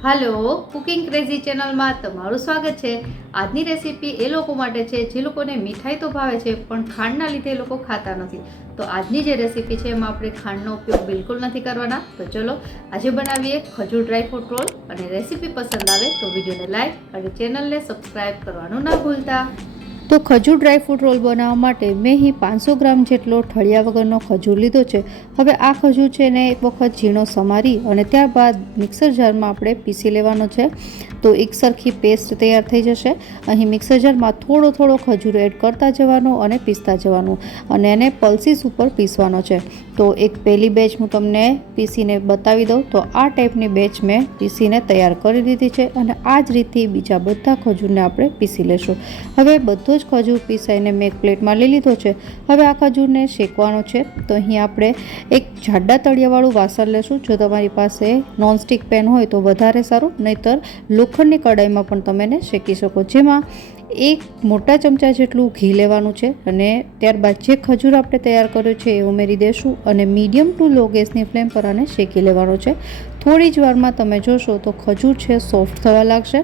Hello cooking crazy channel में तमारुं स्वागत है। आजनी रेसिपी ए लोको माटे छे जे लोकोने मिठाई तो भावे छे पण खांडना लीधे लोको खाता नथी। तो आजनी जे रेसिपी छे एमां आपणे खांडनो उपयोग बिल्कुल नहीं करवाना। तो चलो आजे बनावीए खजूर ड्रायफ्रूट रोल। अने रेसिपी पसंद आवे तो विडियोने लाइक अने चेनलने सब्सक्राइब करवानुं ना भूलता। तो खजूर ड्रायफ्रूट रोल बनाववा माटे मैं ही 500 ग्राम जेटलो ठळिया वगरनो खजूर लीधो छे। हवे आ खजूर छे ने एक वखत झीणो समारी अने त्यारबाद मिक्सर जारमां आपणे पीसी लेवानो छे। तो एक सरखी पेस्ट तैयार थई जशे। અહીં મિક્સર જારમાં થોડો થોડો ખજૂર એડ કરતા જવાનો અને પીસતા જવાનું અને એને પલ્સીસ ઉપર પીસવાનો છે। તો એક પહેલી બેચ હું તમને પીસીને બતાવી દઉં તો આ ટાઈપની બેચ મેં પીસીને તૈયાર કરી દીધી છે અને આ જ રીતે બીજા બધા ખજૂરને આપણે પીસી લેશું। હવે બધો જ ખજૂર પીસાઈને મેં એક પ્લેટમાં લઈ લીધો છે। હવે આ ખજૂરને શેકવાનો છે। તો અહીં આપણે એક જાડા તળિયાવાળું વાસણ લેશું। જો તમારી પાસે નોનસ્ટિક પેન હોય તો વધારે સારું, નહીતર લોખંડની કડાઈમાં પણ તમે એને શેકી શકો। જેમાં एक मोटा चमचा जेटलू घी लेवानुं छे अने त्यारबाद जे खजूर आपणे तैयार कर्यो छे ए उमेरी देशुं अने मीडियम टू लो गैसनी फ्लेम पर आने शेकी लेवानो छे। थोड़ी ज वारमां तमे जोशो तो खजूर छे सॉफ्ट थवा लागशे।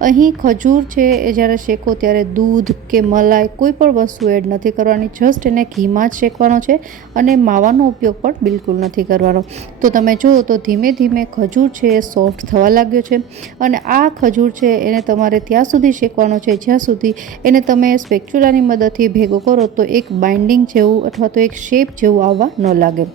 અહીં ખજૂર છે એ જ્યારે શેકો ત્યારે દૂધ કે મલાઈ કોઈ પણ વસ્તુ એડ નથી કરવાની, જસ્ટ એને ઘીમાં જ શેકવાનો છે અને માવાનો ઉપયોગ પણ બિલકુલ નથી કરવાનો। તો તમે જુઓ તો ધીમે ધીમે ખજૂર છે એ સોફ્ટ થવા લાગ્યો છે અને આ ખજૂર છે એને તમારે ત્યાં સુધી શેકવાનો છે જ્યાં સુધી એને તમે સ્પેક્યુલાની મદદથી ભેગો કરો તો એક બાઇન્ડિંગ જેવું અથવા તો એક શેપ જેવું આવવા ન લાગે।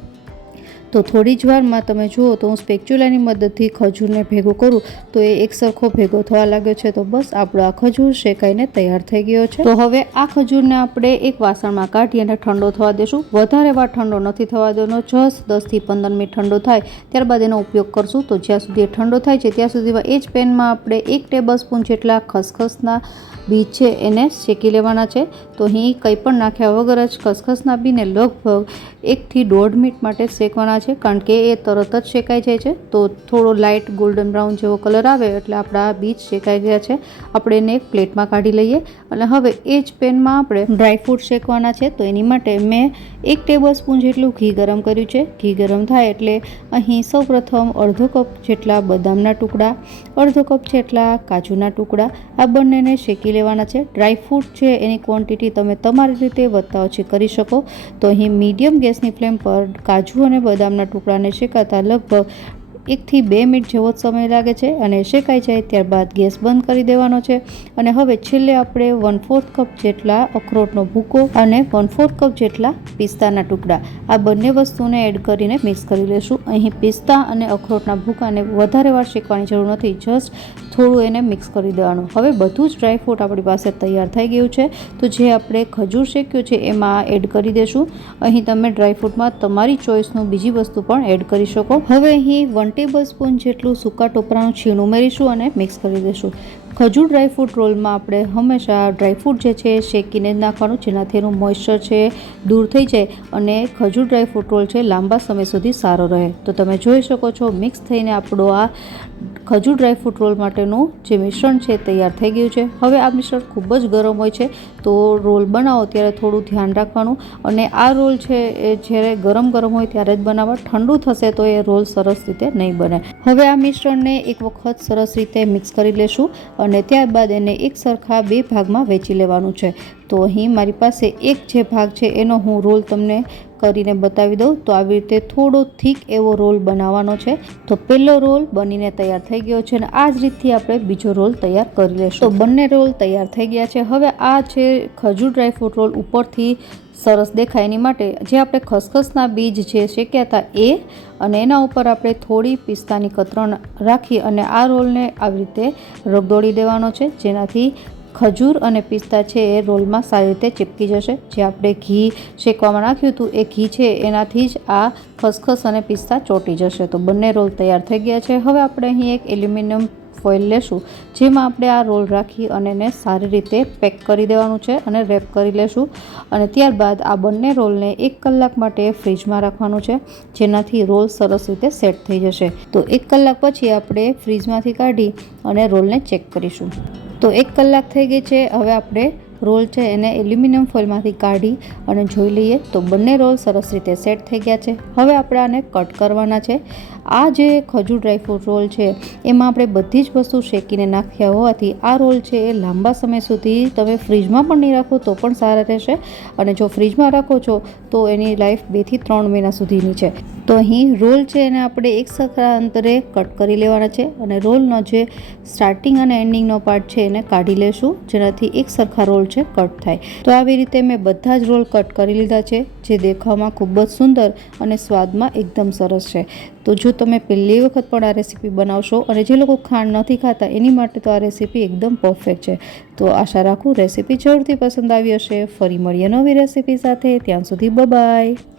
तो थोड़ी ज वारमां तमे जुओ तो हूँ स्पेक्युलानी मददथी खजूरने भेगो करूँ तो ये एक सरखो भेगो थवा लाग्यो छे। तो बस आपणो आ खजूर शेकाईने तैयार थई गयो छे। तो हवे आ खजूरने आपणे एक वासणमां काढी अने ठंडो थवा देशुं। वधारे वार ठंडो नथी थवा देવાનો, जस्ट 10 થી 15 मिनिट ठंडो थाय त्यारबाद एनो उपयोग करशुं। तो ज्यां सुधी ठंडो थाय छे त्यां सुधीमां ए ज पेनमां आपणे 1 टेबलस्पून जेटला खसखसना बीज छे एने शेकी लेवाना छे। तो અહીં કંઈ પણ નાખ્યા વગર જ ખસખસના બીને લગભગ 1 થી 1.5 મિનિટ માટે શેકવાના છે, કારણ કે એ તરત જ શેકાઈ જાય છે। તો થોડો લાઇટ ગોલ્ડન બ્રાઉન જેવો કલર આવે એટલે આપણા બીજ શેકાઈ ગયા છે। આપણે એને એક પ્લેટમાં કાઢી લઈએ અને હવે એ જ પેનમાં આપણે ડ્રાયફ્રૂટ શેકવાના છે। તો એની માટે મેં 1 ટેબલસ્પૂન જેટલું ઘી ગરમ કર્યું છે। ઘી ગરમ થાય એટલે અહીં સૌપ્રથમ અડધો કપ જેટલા બદામના ટુકડા, અડધો કપ જેટલા કાજુના ટુકડા આ બંનેને શેકી લેવાના છે। ડ્રાયફ્રૂટ છે એની ક્વોન્ટિટી તમે તમારી રીતે વધતા ઓછી કરી શકો। તો અહીં મીડિયમ ગેસની ફ્લેમ પર કાજુ અને બદામના ટુકડાને શેકાતા લગભગ 1 થી 2 મિનિટ જેવો જ સમય લાગે છે અને શેકાઈ જાય ત્યારબાદ ગેસ બંધ કરી દેવાનો છે। અને હવે છેલ્લે આપણે 1/4 કપ જેટલા અખરોટનો ભૂકો અને 1/4 કપ જેટલા પિસ્તાના ટુકડા આ બંને વસ્તુને એડ કરીને મિક્સ કરી લેશું। અહીં પિસ્તા અને અખરોટના ભૂકાને વધારે વાર શેકવાની જરૂર નથી, જસ્ટ થોડું એને મિક્સ કરી દેવાનું। હવે બધું જ ડ્રાયફ્રૂટ આપણી પાસે તૈયાર થઈ ગયું છે। તો જે આપણે ખજૂર શેક્યું છે એમાં એડ કરી દેશું। અહીં તમે ડ્રાયફ્રૂટમાં તમારી ચોઈસનું બીજી વસ્તુ પણ એડ કરી શકો। હવે અહીં 1 ટેબલસ્પૂન જેટલું સૂકા ટોપરાનું છીણ ઉમેરીશું અને મિક્સ કરી દઈશું। ખજૂર ડ્રાયફ્રૂટ રોલમાં આપણે હંમેશા ડ્રાયફ્રૂટ જે છે શેકીને જ નાખવાનું, જેનાથી એનું મોઇશ્ચર છે દૂર થઈ જાય અને ખજૂર ડ્રાયફ્રૂટ રોલ છે લાંબા સમય સુધી સારો રહે। તો તમે જોઈ શકો છો મિક્સ થઈને આપણો આ ખજૂર ડ્રાયફ્રૂટ રોલ માટેનું જે મિશ્રણ છે તૈયાર થઈ ગયું છે। હવે આ મિશ્રણ ખૂબ જ ગરમ હોય છે, તો રોલ બનાવો ત્યારે થોડું ધ્યાન રાખવાનું અને આ રોલ છે એ જ્યારે ગરમ ગરમ હોય ત્યારે જ બનાવવા, ઠંડુ થશે તો એ રોલ સરસ રીતે નહીં બને। હવે આ મિશ્રણને એક વખત સરસ રીતે મિક્સ કરી લેશું અને ત્યારબાદ એને એક સરખા 2 ભાગમાં વહેંચી લેવાનું છે। તો અહીં મારી પાસે એક જે ભાગ છે એનો હું રોલ તમને કરીને બતાવી દઉં। તો આવી રીતે થોડો થીક એવો રોલ બનાવવાનો છે। તો પહેલો રોલ બનીને તૈયાર થઈ ગયો છે અને આ જ રીતથી આપણે બીજો રોલ તૈયાર કરી લેશું। તો બંને રોલ તૈયાર થઈ ગયા છે। હવે આ છે ખજૂર ડ્રાયફ્રૂટ રોલ ઉપરથી સરસ દેખાય એની માટે જે આપણે ખસખસના બીજ જે શેક્યા હતા એ અને એના ઉપર આપણે થોડી પિસ્તાની કતરણ રાખી અને આ રોલને આવી રીતે રગદોળી દેવાનો છે, જેનાથી ખજૂર અને પિસ્તા છે એ રોલમાં સારી રીતે ચીપકી જશે। જે આપણે ઘી શેકવામાં નાખ્યું હતું એ ઘી છે એનાથી જ આ ખસખસ અને પિસ્તા ચોંટી જશે। તો બંને રોલ તૈયાર થઈ ગયા છે। હવે આપણે અહીં એક એલ્યુમિનિયમ ફોઇલ લેશું જેમાં આપણે આ રોલ રાખી અને એને સારી રીતે પેક કરી દેવાનું છે અને રેપ કરી લેશું અને ત્યારબાદ આ બંને રોલને 1 કલાક માટે ફ્રીજમાં રાખવાનું છે, જેનાથી રોલ સરસ રીતે સેટ થઈ જશે। તો 1 કલાક પછી આપણે ફ્રીજમાંથી કાઢી અને રોલને ચેક કરીશું। તો 1 કલાક થઈ ગઈ છે। હવે આપણે રોલ છે એને એલ્યુમિનિયમ ફોઇલમાંથી કાઢી અને જોઈ લઈએ તો બંને રોલ સરસ રીતે સેટ થઈ ગયા છે. હવે આપણે આને કટ કરવાના છે. આ જે ખજૂર ડ્રાયફ્રૂટ રોલ છે એમાં આપણે બધી જ વસ્તુ શેકીને નાખ્યા હોવાથી આ રોલ છે એ લાંબા સમય સુધી તમે ફ્રીજમાં પણ નહીં રાખો તો પણ સારા રહેશે, અને જો ફ્રીજમાં રાખો છો તો એની લાઈફ 2 થી 3 મહિના સુધીની છે. તો અહીં રોલ છે એને આપણે એક સરખા અંતરે કટ કરી લેવાના છે અને રોલનો જે સ્ટાર્ટિંગ અને એન્ડિંગનો પાર્ટ છે એને કાઢી લેશું, જેનાથી એક સરખા રોલ છે કટ થાય. તો આવી રીતે મેં બધા જ રોલ કટ કરી લીધા છે, જે દેખાવમાં ખૂબ જ સુંદર અને સ્વાદમાં એકદમ સરસ છે. તો જો તમે પહેલી વખત પણ આ રેસીપી બનાવશો અને જે લોકો ખાંડ નથી ખાતા એની માટે તો આ રેસીપી એકદમ પરફેક્ટ છે. તો આશા રાખું રેસીપી જરૂરથી પસંદ આવી હશે. ફરી મળીએ નવી રેસીપી સાથે. ત્યાં સુધી બાય.